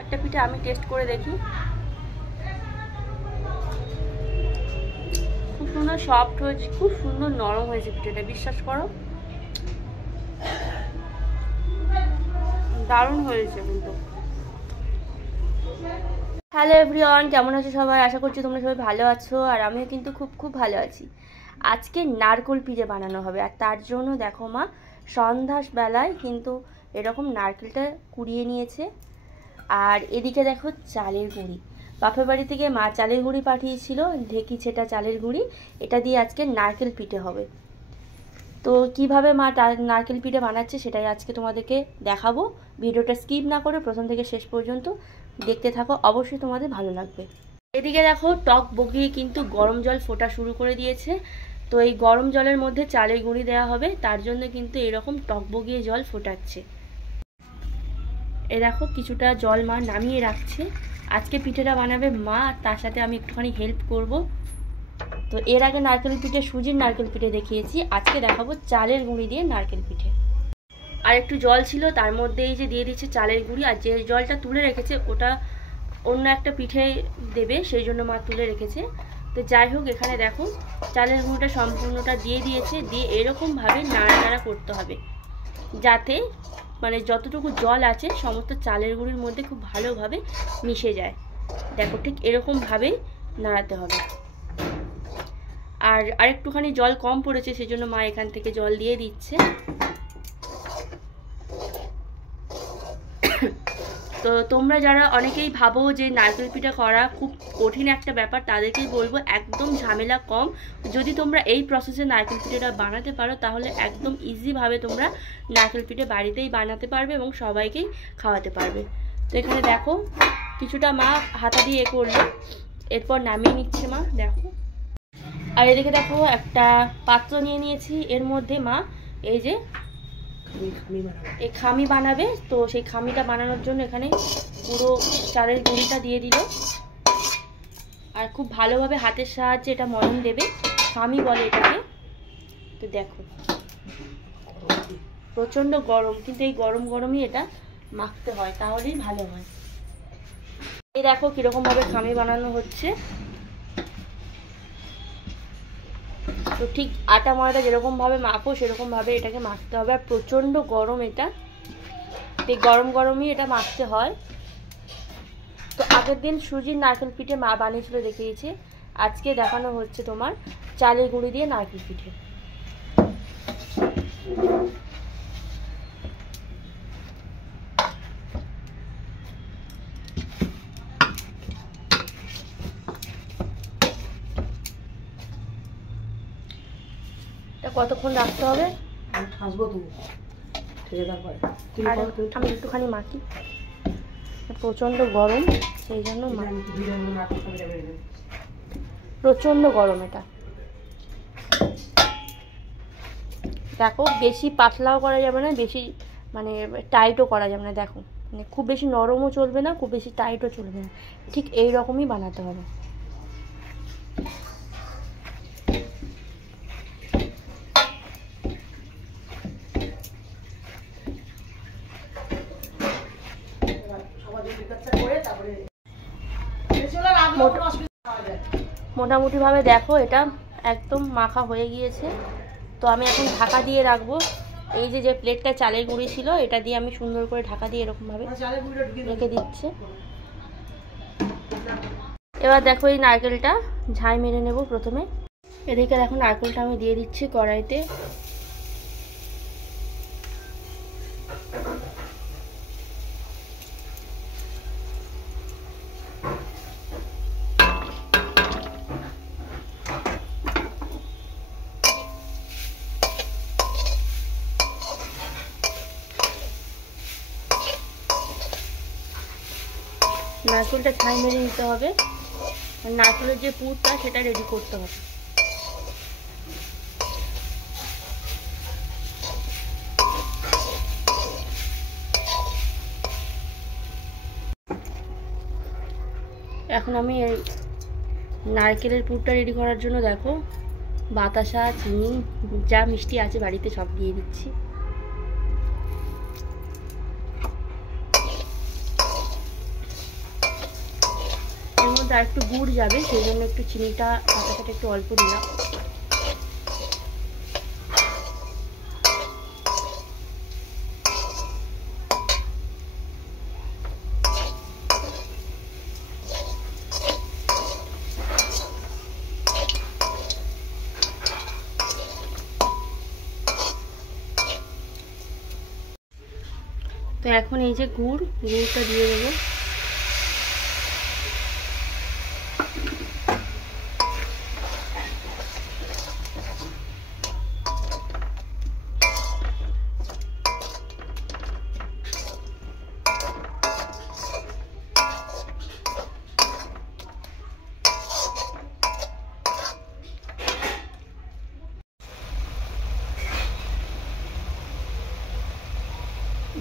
একটা পিঠে আমি টেস্ট করে দেখি। খুব সুন্দর সফট হয়েছে, খুব সুন্দর নরম হয়েছে পিঠেটা, বিশ্বাস করো দারুণ হয়েছে কিন্তু। হ্যালো এভরিওয়ান, কেমন আছো সবাই? আশা করছি তোমরা সবাই ভালো আছো, আর আমিও কিন্তু খুব খুব ভালো আছি। আজকে নারকেল পিঠে বানানো হবে, আর তার জন্য দেখো মা সন্ধ্যার বেলায় কিন্তু এরকম নারকেলটা কুড়িয়ে নিয়েছে। আর এদিকে দেখো চালের গুঁড়ি, বাপের বাড়ি থেকে মা চালের গুঁড়ি পাঠিয়েছিল, ঢেকি ছেটা চালের গুঁড়ি, এটা দিয়ে আজকে নারকেল পিঠে হবে। তো কিভাবে মা নারকেল পিঠে বানাচ্ছে সেটাই আজকে তোমাদেরকে দেখাবো। ভিডিওটা স্কিপ না করে প্রথম থেকে শেষ পর্যন্ত দেখতে থাকো, অবশ্যই তোমাদের ভালো লাগবে। এদিকে দেখো টক বগিয়ে কিন্তু গরম জল ফোটা শুরু করে দিয়েছে। তো এই গরম জলের মধ্যে চালের গুঁড়ি দেওয়া হবে, তার জন্য কিন্তু এরকম টক বগিয়ে জল ফোটাচ্ছে। এ দেখো কিছুটা জল মা নামিয়ে রাখছে। আজকে পিঠেটা বানাবে মা, তার সাথে আমি একটুখানি হেল্প করব। তো এর আগে নারকেল পিঠে, সুজির নারকেল পিঠে দেখিয়েছি, আজকে দেখাবো চালের গুঁড়ি দিয়ে নারকেল পিঠে। আর একটু জল ছিল, তার মধ্যে এই যে দিয়ে দিচ্ছে চালের গুঁড়ি, আর যে জলটা তুলে রেখেছে ওটা অন্য একটা পিঠে দেবে, সেই জন্য মা তুলে রেখেছে। তো যাই হোক, এখানে দেখো চালের গুঁড়িটা সম্পূর্ণটা দিয়ে দিয়েছে, দিয়ে এরকমভাবে নাড়াচাড়া করতে হবে, যাতে মানে যতটুকু জল আছে সমস্ত চালের গুঁড়ির মধ্যে খুব ভালোভাবে মিশে যায়। দেখো ঠিক এরকমভাবেই নাড়াতে হবে। আর আরেকটুখানি জল কম পড়েছে, সেজন্য মা এখান থেকে জল দিয়ে দিচ্ছে। তো তোমরা যারা অনেকেই ভাবো যে নারকেল পিঠা করা খুব কঠিন একটা ব্যাপার, তাদেরকেই বলবো একদম ঝামেলা কম। যদি তোমরা এই প্রসেসে নারকেল পিঠাটা বানাতে পারো, তাহলে একদম ইজিভাবে তোমরা নারকেল পিঠে বাড়িতেই বানাতে পারবে এবং সবাইকেই খাওয়াতে পারবে। তো এখানে দেখো কিছুটা মা হাতা দিয়ে করলো, এরপর নামিয়ে নিচ্ছে মা, দেখো। আর এদিকে দেখো একটা পাত্র নিয়ে নিয়েছি, এর মধ্যে মা এই যে এই খামি বানাবে। তো সেই খামিটা বানানোর জন্য এখানে পুরো চালের গুঁড়িটা দিয়ে দিল, আর খুব ভালোভাবে হাতের সাহায্যে এটা ময়ন দেবে, খামি বলে এটাকে। তো দেখো প্রচণ্ড গরম, কিন্তু এই গরম গরমই এটা মাখতে হয়, তাহলেই ভালো হয়। এই দেখো কীরকমভাবে খামি বানানো হচ্ছে। তো ঠিক আটা ময়দা যেরকমভাবে মাখো সেরকমভাবে এটাকে মাখতে হবে, আর প্রচণ্ড গরম এটা, এই গরম গরমই এটা মাখতে হয়। তো আগের দিন সুজির নারকেল পিঠে মা বানিয়েছিল দেখিয়েছে, আজকে দেখানো হচ্ছে তোমার চালের গুঁড়ি দিয়ে নারকেল পিঠে। কতক্ষণ রাখতে হবে? আমি একটুখানি মাখি, প্রচণ্ড গরম সেই জন্য প্রচণ্ড গরম এটা। দেখো বেশি পাতলাও করা যাবে না, বেশি মানে টাইটও করা যাবে না। দেখো মানে খুব বেশি নরমও চলবে না, খুব বেশি টাইটও চলবে না, ঠিক এই রকমই বানাতে হবে। মোটামুটি ভাবে দেখো এটা একদম মাখা হয়ে গিয়েছে। তো আমি এখন ঢাকা দিয়ে রাখবো। এই যে প্লেটটা চালের গুঁড়ি ছিল, এটা দিয়ে আমি সুন্দর করে ঢাকা দিয়ে এরকমভাবে রেখে দিচ্ছি। এবার দেখো এই নারকেলটা ঝাই মেরে নেব প্রথমে। এদিকে দেখো নারকেলটা আমি দিয়ে দিচ্ছি কড়াইতে। নারকেলটা ছাই মেরে নিতে হবে, আর নারকেলের যে পুরটা সেটা রেডি করতে হবে। এখন আমি এই নারকেলের পুরটা রেডি করার জন্য দেখো বাতাসা, চিনি, যা মিষ্টি আছে বাড়িতে সব দিয়ে দিচ্ছি। মধ্যে আর একটু গুড় যাবে, সেই জন্য একটু চিনিটা কাটাকাটা একটু অল্প দিলাম। তো এখন এই যে গুড়টা দিয়ে দেবো।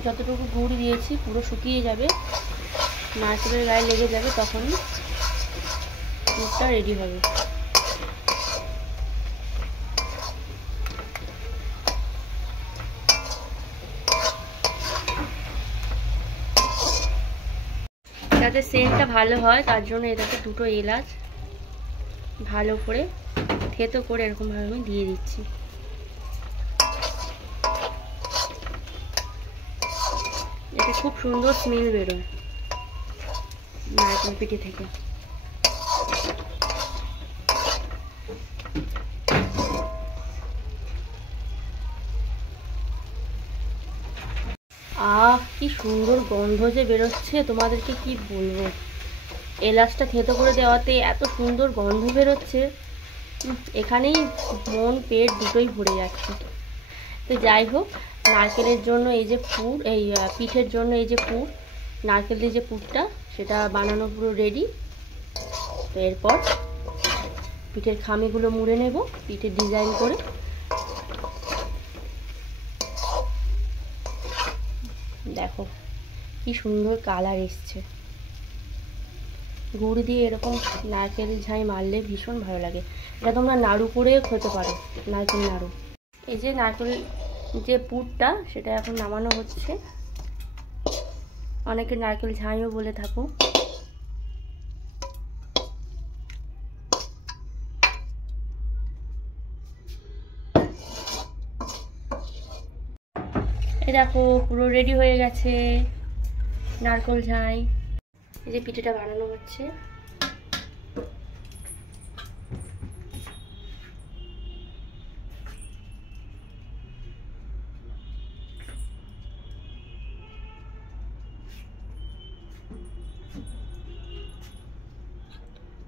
যতটুকু গুড় দিয়েছি পুরো শুকিয়ে যাবে, নারকেলের গায়ে লেগে যাবে, তখনই গুড়টা রেডি হবে। যাতে সেন্টটা ভালো হয় তার জন্য এটাতে 2টো এলাচ ভালো করে থেতো করে এরকমভাবে আমি দিয়ে দিচ্ছি। এটা খুব সুন্দর স্মেল বেরোয় নারকেল পিঠে থেকে। কি সুন্দর গন্ধ যে বেরোচ্ছে, তোমাদেরকে কি বলবো। এলাচটা থেতো করে দেওয়াতে এত সুন্দর গন্ধ বেরোচ্ছে, এখানেই মন পেট দুটোই ভরে যাচ্ছে। তো যাই হোক, নারকেলের জন্য এই যে পুর, এই পিঠের জন্য এই যে পুর, নারকেলের যে পুরটা সেটা বানানো পুরো রেডি। তো এরপর পিঠের খামিগুলো মুড়ে নেব পিঠের ডিজাইন করে। দেখো কি সুন্দর কালার এসছে। গুড় দিয়ে এরকম নারকেল ঝাই মারলে ভীষণ ভালো লাগে। এটা তোমরা নাড়ু করে খেতে পারো, নারকেল নাড়ু। এই যে নারকেল যে পুরটা সেটা এখন নামানো হচ্ছে। অনেকে নারকেল ঝাইও বলে থাকো। এই দেখো পুরো রেডি হয়ে গেছে নারকেল ঝাই। এই যে পিঠেটা বানানো হচ্ছে।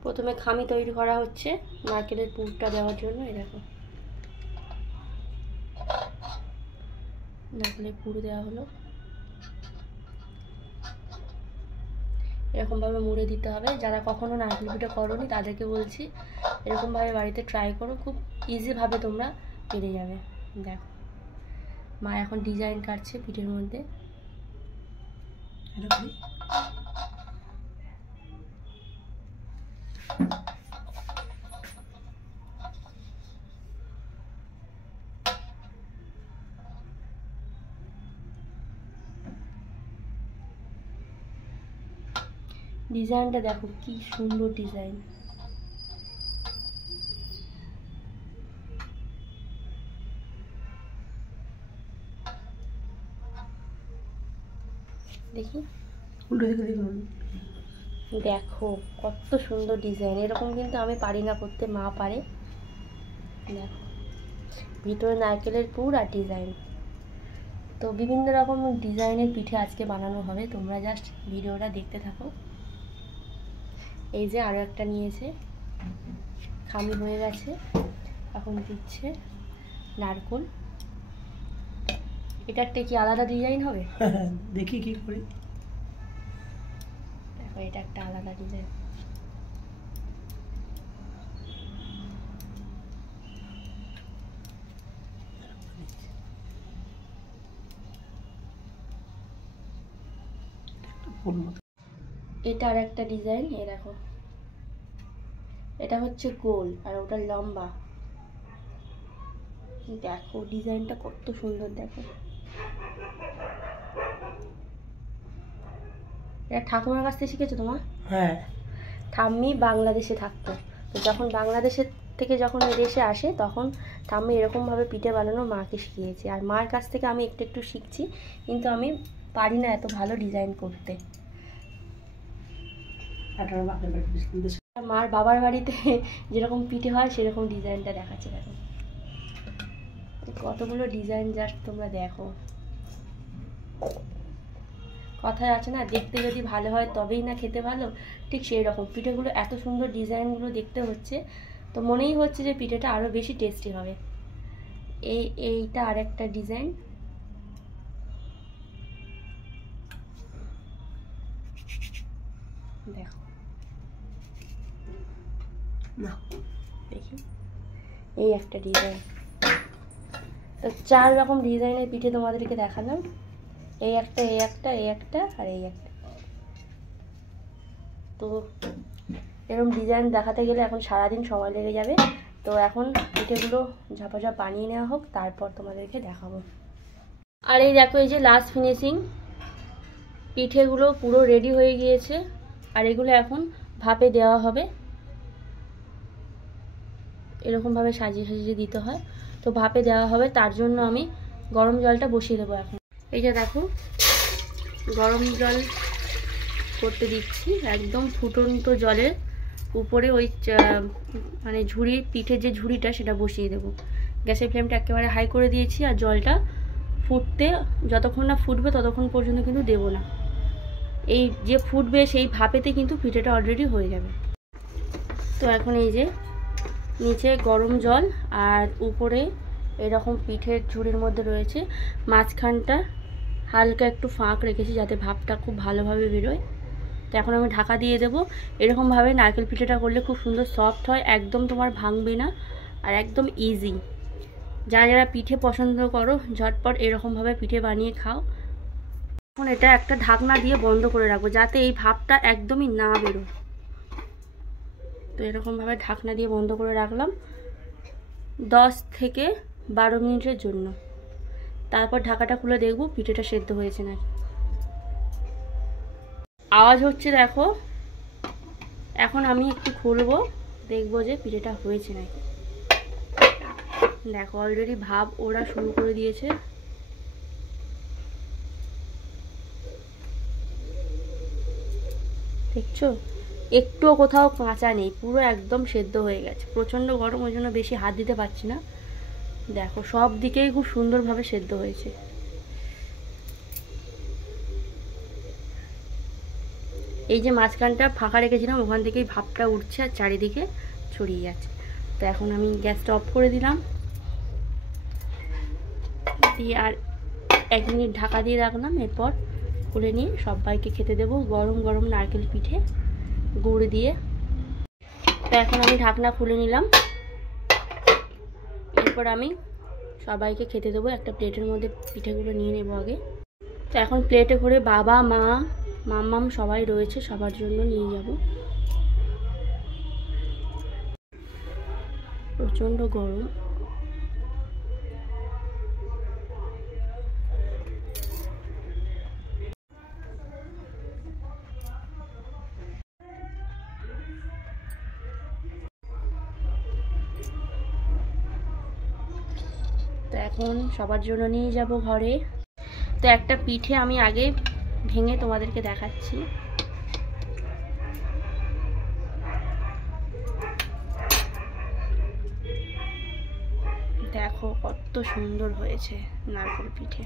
প্রথমে খামি তৈরি করা হচ্ছে নারকেলের পুরটা দেওয়ার জন্য। এই দেখো নারকেলের পুর দেওয়া হলো। এরকমভাবে মুড়ে দিতে হবে। যারা কখনো নারকেল পিঠা করোনি তাদেরকে বলছি এরকমভাবে বাড়িতে ট্রাই করো, খুব ইজিভাবে তোমরা পেরে যাবে। দেখো মা এখন ডিজাইন কাটছে পিঠের মধ্যে। ডিজাইনটা দেখো কি সুন্দর ডিজাইন। দেখি দেখো কত সুন্দর ডিজাইন। এরকম কিন্তু আমি পারি না করতে, মা পারে। দেখো ভিতরে নারকেলের পুর আর ডিজাইন। তো বিভিন্ন রকম ডিজাইনের পিঠে আজকে বানানো হবে, তোমরা জাস্ট ভিডিওটা দেখতে থাকো। এই যে আরও একটা নিয়েছে, খামি হয়ে গেছে, এখন দিচ্ছে নারকেল। এটা একটা কি আলাদা ডিজাইন হবে? দেখি কি করি। দেখো এটা একটা আলাদা ডিজাইন। এটা আর একটা ডিজাইন। এই দেখো এটা হচ্ছে গোল আর ওটা লম্বা। দেখো ডিজাইনটা কত সুন্দর। দেখো এটা ঠাকুমার কাছ থেকে শিখেছো তোমার? হ্যাঁ। ঠাম্মি বাংলাদেশে থাকতো, তো যখন বাংলাদেশের থেকে যখন এদেশে আসে তখন ঠাম্মি এরকমভাবে পিঠে বানানো মাকে শিখিয়েছে। আর মার কাছ থেকে আমি একটু একটু শিখছি, কিন্তু আমি পারি না এত ভালো ডিজাইন করতে। মার বাবার বাড়িতে যেরকম পিঠে হয় সেরকম ডিজাইনটা দেখাচ্ছে। দেখো কতগুলো ডিজাইন, জাস্ট তোমরা দেখো। কথায় আছে না, দেখতে যদি ভালো হয় তবেই না খেতে ভালো, ঠিক সেই রকম পিঠেগুলো এত সুন্দর ডিজাইনগুলো দেখতে হচ্ছে, তো মনেই হচ্ছে যে পিঠেটা আরও বেশি টেস্টি হবে। এইটা আরেকটা ডিজাইন, দেখো না দেখি, এই একটা ডিজাইন। তো 4 রকম ডিজাইনের পিঠে তোমাদেরকে দেখালাম, এই একটা, এই একটা, এই একটা, আর এই একটা। তো এরকম ডিজাইন দেখাতে গেলে এখন সারাদিন সময় লেগে যাবে, তো এখন পিঠেগুলো ঝাপাঝাপ বানিয়ে নেওয়া হোক, তারপর তোমাদেরকে দেখাবো। আর এই দেখো, এই যে লাস্ট ফিনিশিং, পিঠেগুলো পুরো রেডি হয়ে গিয়েছে। আর এগুলো এখন ভাপে দেওয়া হবে, এরকমভাবে সাজিয়ে সাজিয়ে দিতে হয়, তো ভাপে দেওয়া হবে। তার জন্য আমি গরম জলটা বসিয়ে দেবো এখন। এই যে দেখো, গরম জল করতে দিচ্ছি, একদম ফুটন্ত জলের উপরে ওই মানে ঝুড়ি, পিঠের যে ঝুড়িটা সেটা বসিয়ে দেবো। গ্যাসের ফ্লেমটা একেবারে হাই করে দিয়েছি, আর জলটা ফুটতে যতক্ষণ না ফুটবে ততক্ষণ পর্যন্ত কিন্তু দেবো না। এই যে ফুটবে সেই ভাপেতে কিন্তু পিঠেটা অলরেডি হয়ে যাবে। তো এখন এই যে নিচে গরম জল, আর উপরে এরকম পিঠের ঝুড়ির মধ্যে রয়েছে, মাঝখানটা হালকা একটু ফাঁক রেখেছি যাতে ভাপটা খুব ভালোভাবে বেরোয়। তো এখন আমি ঢাকা দিয়ে দেবো। এরকমভাবে নারকেল পিঠেটা করলে খুব সুন্দর সফট হয়, একদম তোমার ভাঙবে না, আর একদম ইজি। যারা যারা পিঠে পছন্দ করো ঝটপট এরকমভাবে পিঠে বানিয়ে খাও। এখন এটা একটা ঢাকনা দিয়ে বন্ধ করে রাখবো যাতে এই ভাপটা একদমই না বেরোয়। তো এরকমভাবে ঢাকনা দিয়ে বন্ধ করে রাখলাম 10 থেকে 12 মিনিটের জন্য। তারপর ঢাকাটা খুলে দেখবো পিঠেটা সেদ্ধ হয়েছে নাকি। আওয়াজ হচ্ছে দেখো, এখন আমি একটু খুলবো, দেখবো যে পিঠেটা হয়েছে নাকি। দেখো অলরেডি ভাপ ওরা শুরু করে দিয়েছে। দেখছো, একটুও কোথাও কাঁচা নেই, পুরো একদম সেদ্ধ হয়ে গেছে। প্রচণ্ড গরম, ওই জন্য বেশি হাত দিতে পারছি না। দেখো সব দিকেই খুব সুন্দরভাবে সেদ্ধ হয়েছে। এই যে মাঝখানটা ফাঁকা রেখেছিলাম, ওখান থেকেই ভাপটা উঠছে আর চারিদিকে ছড়িয়ে যাচ্ছে। তো এখন আমি গ্যাসটা অফ করে দিলাম, দিয়ে আর 1 মিনিট ঢাকা দিয়ে রাখলাম। এরপর খুলে নিয়ে সবাইকে খেতে দেবো গরম গরম নারকেল পিঠে গুড় দিয়ে। তো এখন আমি ঢাকনা খুলে নিলাম, এরপর আমি সবাইকে খেতে দেবো। একটা প্লেটের মধ্যে পিঠেগুলো নিয়ে নেবো আগে। তো এখন প্লেটে করে বাবা, মা, মাম্মাম সবাই রয়েছে, সবার জন্য নিয়ে যাব। প্রচণ্ড গরম। তো এখন সবার জন্য নিয়ে যাব ঘরে। তো একটা পিঠে আমি আগে ভেঙে তোমাদেরকে দেখাচ্ছি। দেখো কত সুন্দর হয়েছে নারকেল পিঠে।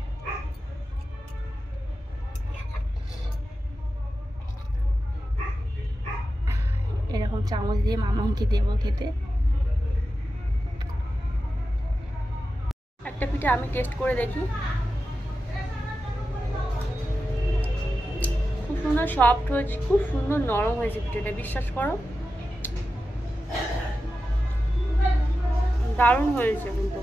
এরকম চামচ দিয়ে মামাকে দেবো খেতে। একটা পিঠে আমি টেস্ট করে দেখি। খুব সুন্দর সফট হয়েছে, খুব সুন্দর নরম হয়েছে পিঠেটা, বিশ্বাস করো দারুণ হয়েছে কিন্তু।